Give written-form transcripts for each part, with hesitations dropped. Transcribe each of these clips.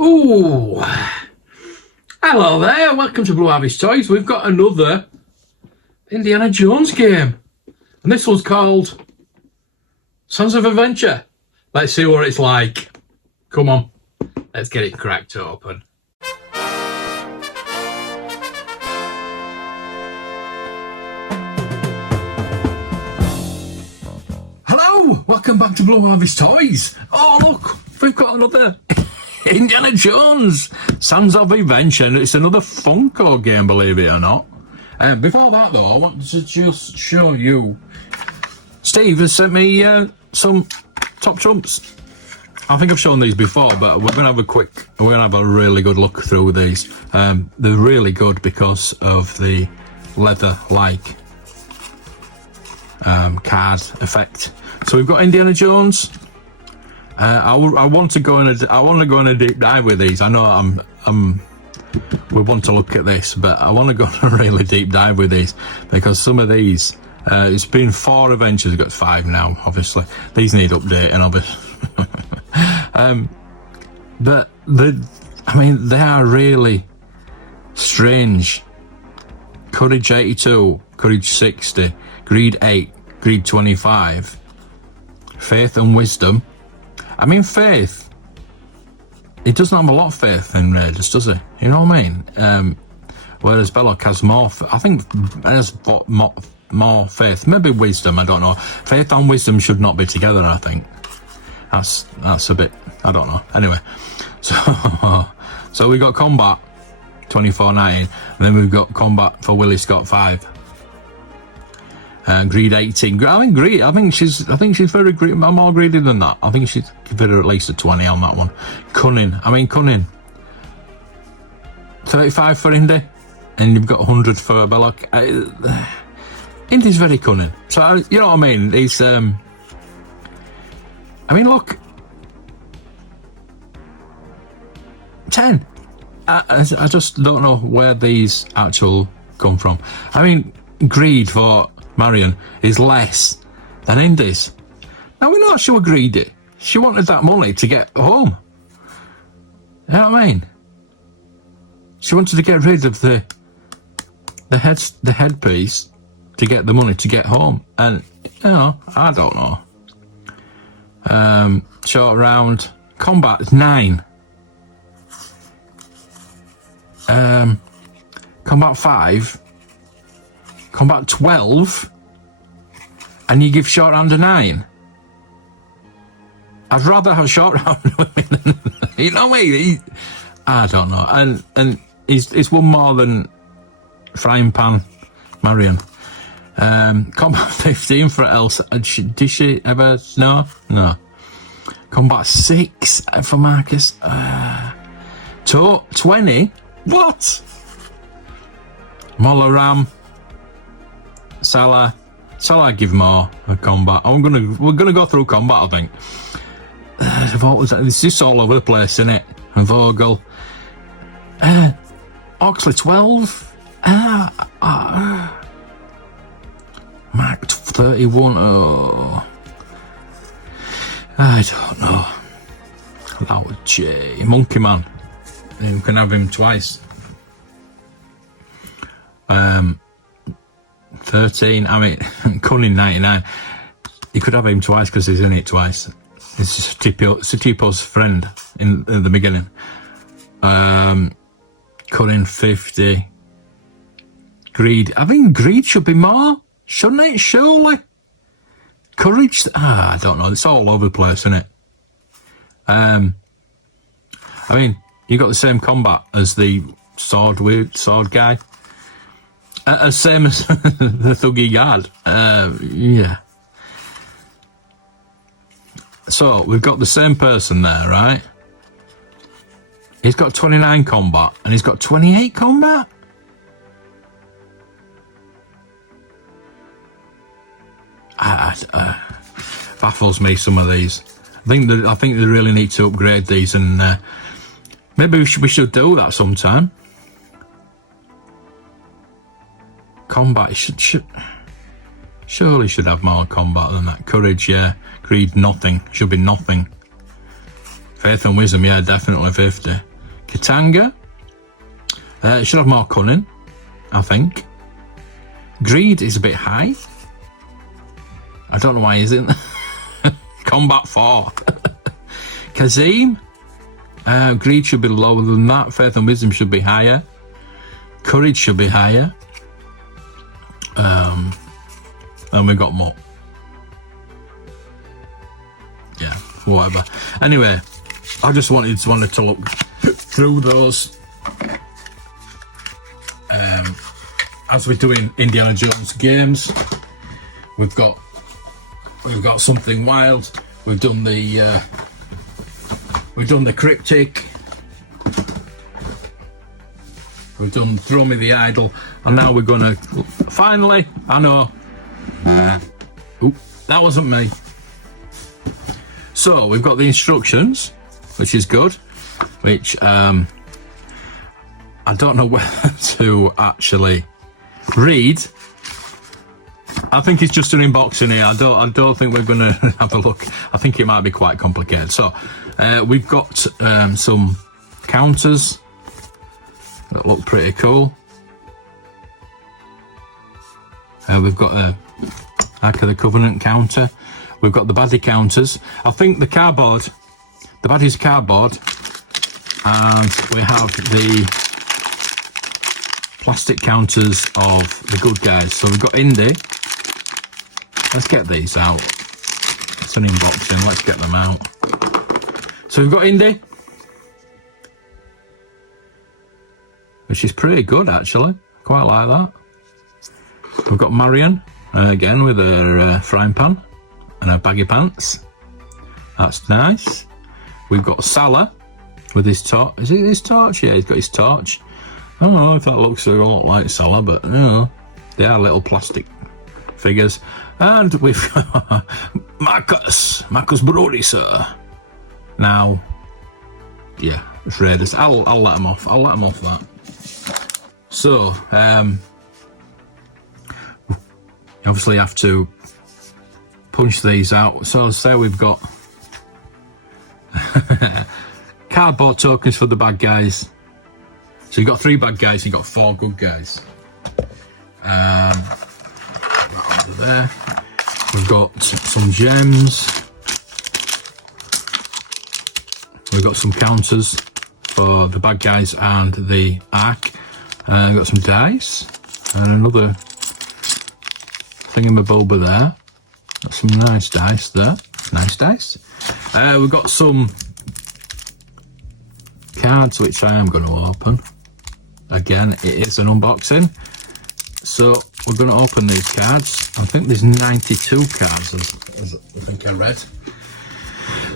Ooh, hello there, welcome to Blue Harvest Toys. We've got another Indiana Jones game, and this one's called Sons of Adventure. Let's see what it's like. Come on, let's get it cracked open. Hello, welcome back to Blue Harvest Toys. Oh look, we've got another Indiana Jones, Sons of Adventure. It's another Funko game, believe it or not. Before that though, I want to just show you. Steve has sent me some top trumps. I think I've shown these before, but we're gonna have a really good look through these. They're really good because of the leather-like card effect. So we've got Indiana Jones. I want to go on a deep dive with these. I know we want to look at this, but I want to go on a really deep dive with these because some of these, it's been 4 adventures, we've got 5 now, obviously. These need updating, obviously. But they are really strange. Courage 82, Courage 60, Greed 8, Greed 25, Faith and Wisdom. Faith, he doesn't have a lot of faith in Raiders, does he? You know what I mean? Whereas Belloc has more, I think has more faith. Maybe wisdom, I don't know. Faith and wisdom should not be together, I think. That's a bit, I don't know. Anyway, so we got combat, 24.19, and then we've got combat for Willie Scott 5. Greed 18. I think she's very greedy. I'm more greedy than that. I think she'd give her at least a 20 on that one. Cunning. Cunning. 35 for Indy, and you've got 100 for Belloc. Indy's very cunning. So you know what I mean? He's. Look. 10. I just don't know where these actual come from. Greed for Marion is less than Indy's. Now we know she was greedy. She wanted that money to get home. You know what I mean? She wanted to get rid of the headpiece to get the money to get home. And I don't know. Short round combat is 9. Combat 5. Combat 12, and you give short round a 9. I'd rather have short round than, you know what I mean? I don't know. And he's one more than Frying Pan Marion. Combat 15 for Elsa. Did she ever? No. Combat 6 for Marcus. 20. What? Molaram. Salah give more a combat. We're gonna go through combat, I think. It's just all over the place, isn't it? And Vogel. Oxley 12. Mark 31. Oh. I don't know. That was J. Monkey Man. You can have him twice. 13. Cunning 99. You could have him twice because he's in it twice. It's Satipo's friend in the beginning. Cunning 50. Greed. Greed should be more, shouldn't it? Surely. Courage. I don't know. It's all over the place, isn't it? You got the same combat as the sword guy. Same as the Thuggy Guard. Yeah. So, we've got the same person there, right? He's got 29 combat, and he's got 28 combat? Baffles me, some of these. I think they really need to upgrade these, and maybe we should do that sometime. Combat surely should have more combat than that. Courage, yeah. Greed, nothing. Should be nothing. Faith and wisdom, yeah, definitely 50. Katanga. It should have more cunning, I think. Greed is a bit high. I don't know why he isn't. Combat 4. Kazim. Greed should be lower than that. Faith and wisdom should be higher. Courage should be higher. And we got more. Yeah, whatever. Anyway, I just wanted to look through those. As we're doing Indiana Jones games, we've got something wild. We've done the cryptic. We've done Throw Me the Idol, and now we're gonna finally. I know. Oop, that wasn't me. So we've got the instructions, which is good. Which I don't know whether to actually read. I think it's just an unboxing here. I don't think we're going to have a look. I think it might be quite complicated. So we've got some counters that look pretty cool. We've got a Ark of the Covenant counter. We've got the baddie counters. I think the baddie's cardboard, and we have the plastic counters of the good guys. So we've got Indy. Let's get these out. It's an unboxing. Let's get them out. So we've got Indy, which is pretty good actually. Quite like that. We've got Marion again with her frying pan and her baggy pants. That's nice. We've got Salah with his torch. Is it his torch? Yeah, he's got his torch. I don't know if that looks a lot like Salah, but you know, they are little plastic figures. And we've got Marcus Brody, sir. Now, yeah, it's Raiders. I'll let them off. I'll let them off that. So, you obviously have to punch these out. So, say we've got cardboard tokens for the bad guys. So you've got 3 bad guys, you've got 4 good guys. Under there. We've got some gems. We've got some counters for the bad guys and the Ark. We've got some dice. And another thingamaboba there. Got some nice dice there. Nice dice. We've got some cards which I am going to open. Again, it is an unboxing. So we're going to open these cards. I think there's 92 cards, as I think I read.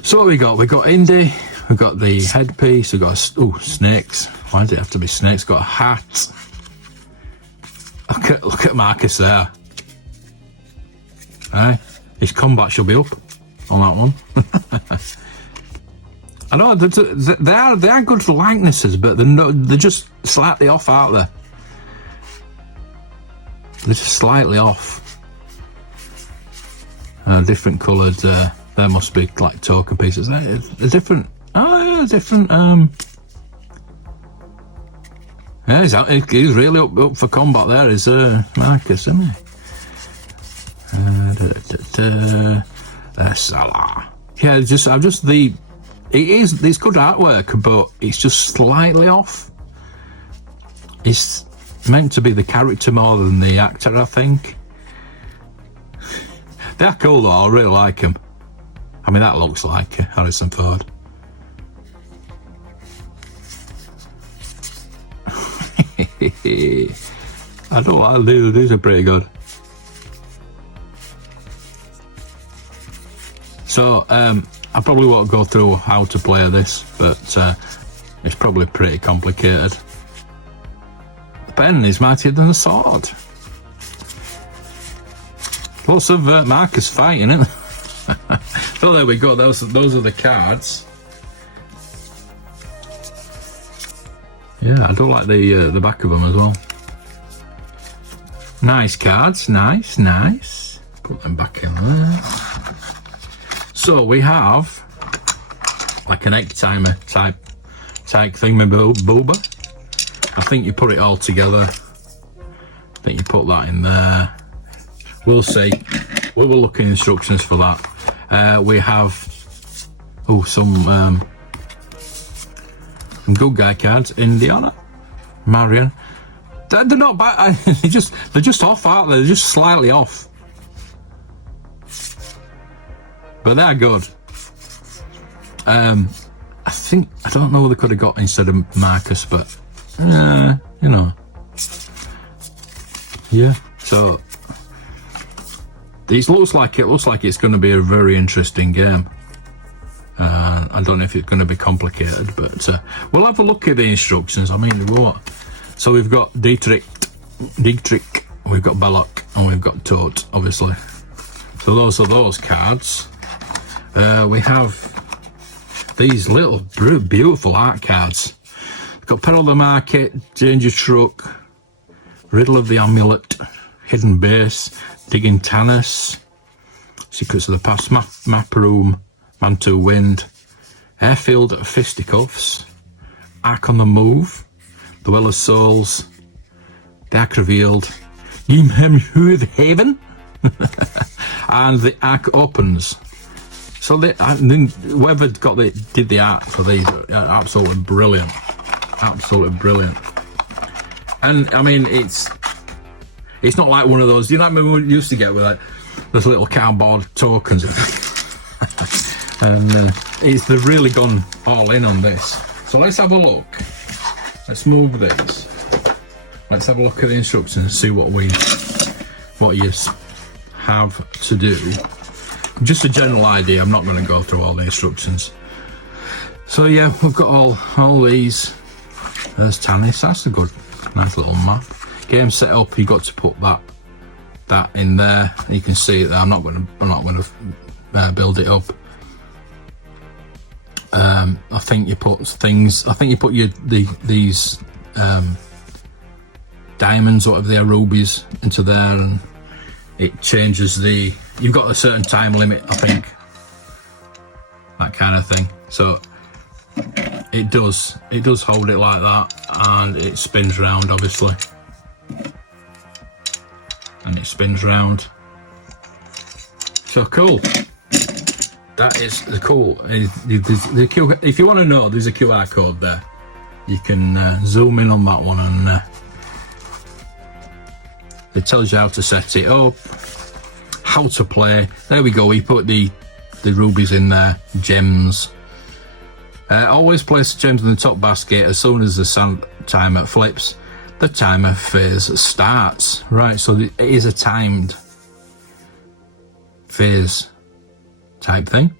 So what we got? We've got Indy. We've got the headpiece. We've got snakes. Why does it have to be snakes? Got a hat. Look at Marcus there. Hey, his combat should be up on that one. I know they are good for likenesses, but they're just slightly off, aren't they? They're just slightly off. Different coloured. There must be like token pieces. They're different. Oh yeah, different. Yeah, he's really up for combat. There is Marcus, isn't he? Salah. Yeah, it's good artwork, but it's just slightly off. It's meant to be the character more than the actor, I think. They're cool though, I really like them. I mean, that looks like Harrison Ford. I don't like these are pretty good. So, I probably won't go through how to play this, but it's probably pretty complicated. The pen is mightier than the sword. Lots of Marcus fighting, isn't there? So there we go. Those are the cards. Yeah, I do like the back of them as well. Nice cards. Nice. Put them back in there. So we have like an egg timer type type thing, maybe booba. I think you put it all together. I think you put that in there. We'll see. We will look in instructions for that. We have some good guy cards. Indiana, Marion. They're not bad. They're just off, aren't they? They're just slightly off. But they're good. I don't know what they could have got instead of Marcus, but you know. Yeah. So it looks like it's going to be a very interesting game. I don't know if it's going to be complicated, but we'll have a look at the instructions. I mean, what? So we've got Dietrich, we've got Belloc, and we've got Tote, obviously. So those are those cards. We have these little beautiful art cards. We've got Peril of the Market, Danger Truck, Riddle of the Amulet, Hidden Base, Digging Tanis, Secrets of the Past, Map Room, Mantle Wind, Airfield Fisticuffs, Ark on the Move, The Well of Souls, The Ark Revealed, Haven, and The Ark Opens. So whoever did the art for these are absolutely brilliant. Absolutely brilliant. And I mean, it's not like one of those, you know what we used to get with like those little cardboard tokens. And they've really gone all in on this. So let's have a look. Let's move this. Let's have a look at the instructions and see what you have to do. Just a general idea. I'm not going to go through all the instructions. So yeah, we've got all these. There's Tanis. That's a good, nice little map. Game set up. You got to put that in there. You can see it there. I'm not going to build it up. I think you put things. I think you put these diamonds, whatever they are, rubies, into there, and it changes the. You've got a certain time limit, I think. That kind of thing. So it does hold it like that, and it spins round, obviously, and it spins round. So cool. That is cool. If you want to know, there's a QR code there. You can zoom in on that one, and it tells you how to set it up, how to play. There we go. We put the rubies in there, gems. Always place the gems in the top basket. As soon as the sound timer flips, the timer phase starts. Right, so it is a timed phase type thing.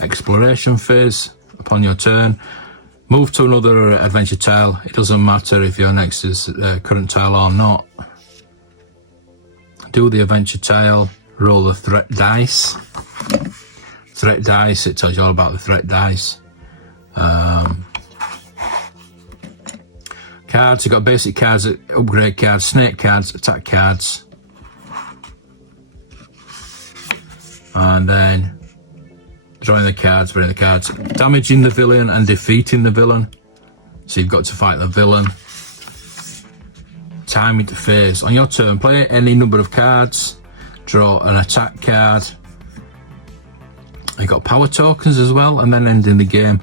Exploration phase upon your turn. Move to another adventure tile. It doesn't matter if your next is current tile or not. Do the adventure tile. Roll the threat dice. Threat dice. It tells you all about the threat dice. Cards. You've got basic cards, upgrade cards, snake cards, attack cards, and then drawing the cards, putting the cards, damaging the villain and defeating the villain. So you've got to fight the villain. Timing to phase. On your turn, play any number of cards, draw an attack card. You've got power tokens as well, and then ending the game.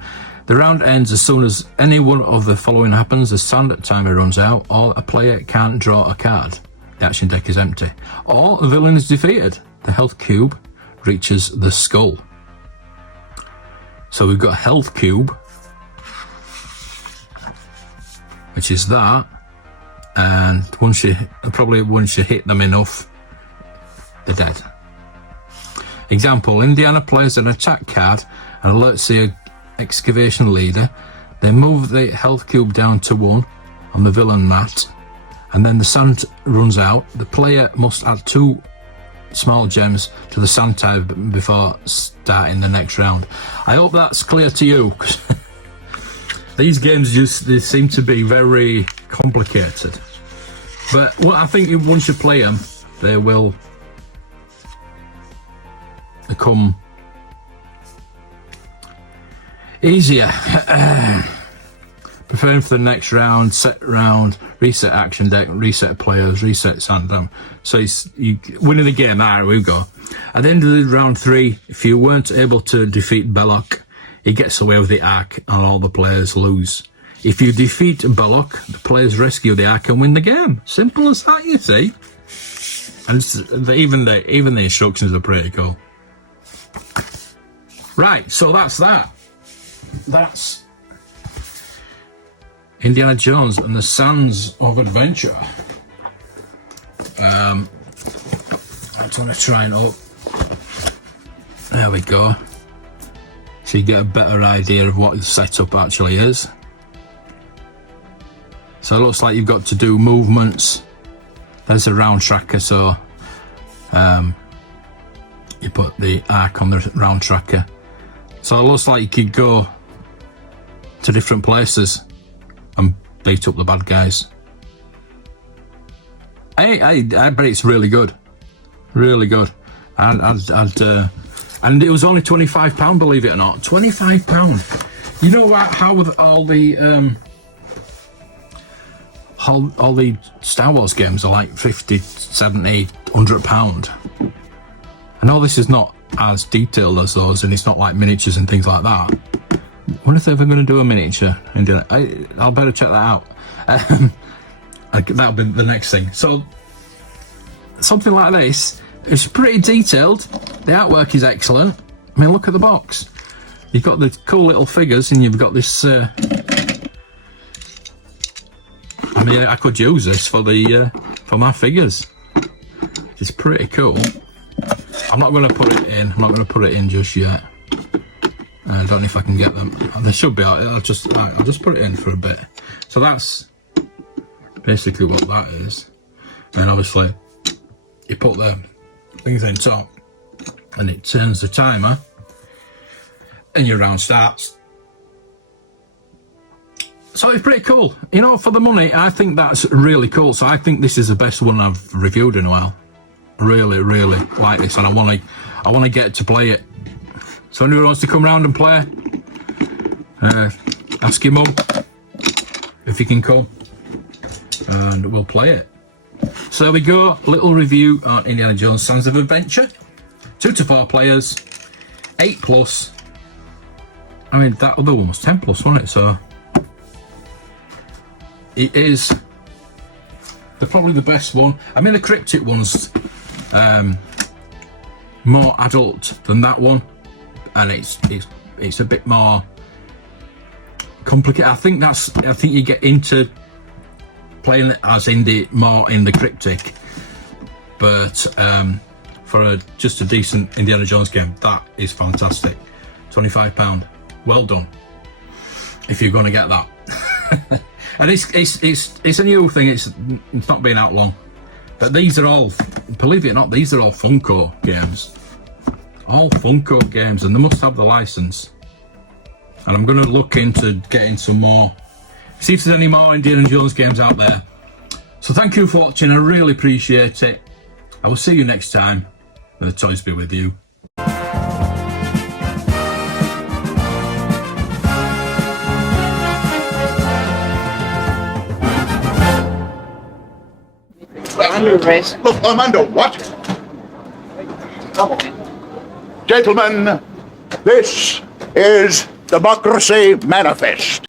The round ends as soon as any one of the following happens. The standard timer runs out, or a player can't draw a card. The action deck is empty. Or the villain is defeated. The health cube reaches the skull. So we've got health cube, which is that, and once you hit them enough, they're dead. Example: Indiana plays an attack card and alerts the excavation leader. They move the health cube down to 1 on the villain mat, and then the sand runs out. The player must add 2 small gems to the sand tile before starting the next round. I hope that's clear to you. These games they seem to be very complicated, but what I think once you play them, they will become easier. Preparing for the next round, set round, reset action deck, reset players, reset Sandom. So you winning the game. All right, we go. At the end of the round 3, if you weren't able to defeat Belloc, he gets away with the Ark and all the players lose. If you defeat Belloc, the players rescue the Ark and win the game. Simple as that, you see. And even the instructions are pretty cool. Right, so that's that. That's Indiana Jones and the Sands of Adventure. I just want to try and up. There we go. So you get a better idea of what the setup actually is. So it looks like you've got to do movements. There's a round tracker, so you put the Ark on the round tracker. So it looks like you could go to different places and beat up the bad guys. I bet it's really good. Really good. And it was only £25, believe it or not. £25. You know what, how with all the Star Wars games are like 50, 70, £100. I know this is not as detailed as those, and it's not like miniatures and things like that. I wonder if they're ever going to do a miniature. I'll better check that out. That'll be the next thing. So, something like this, it's pretty detailed. The artwork is excellent. I mean, look at the box. You've got the cool little figures, and you've got this. I mean, I could use this for my figures. It's pretty cool. I'm not going to put it in. I'm not going to put it in just yet. I don't know if I can get them. They should be out. I'll just put it in for a bit. So that's basically what that is. And obviously, you put the things in top, and it turns the timer, and your round starts. So it's pretty cool. You know, for the money, I think that's really cool. So I think this is the best one I've reviewed in a while. Really, really like this, and I want to get to play it. So anyone wants to come round and play, ask him up if he can come, and we'll play it. So there we go, little review on Indiana Jones Sands of Adventure. 2 to 4 players, 8+. I mean, that other one was 10+, wasn't it? So it is probably the best one. I mean, the cryptic one's more adult than that one, and it's a bit more complicated. I think you get into playing it as more in the cryptic, but for just a decent Indiana Jones game, that is fantastic. £25, well done if you're going to get that. And it's a new thing. It's not been out long, but these are all, believe it or not, these are all Funko games. All Funko games, and they must have the license. And I'm going to look into getting some more, see if there's any more Indiana Jones games out there. So thank you for watching. I really appreciate it. I will see you next time. May the toys be with you. Look, I'm under what? Gentlemen, this is Democracy Manifest.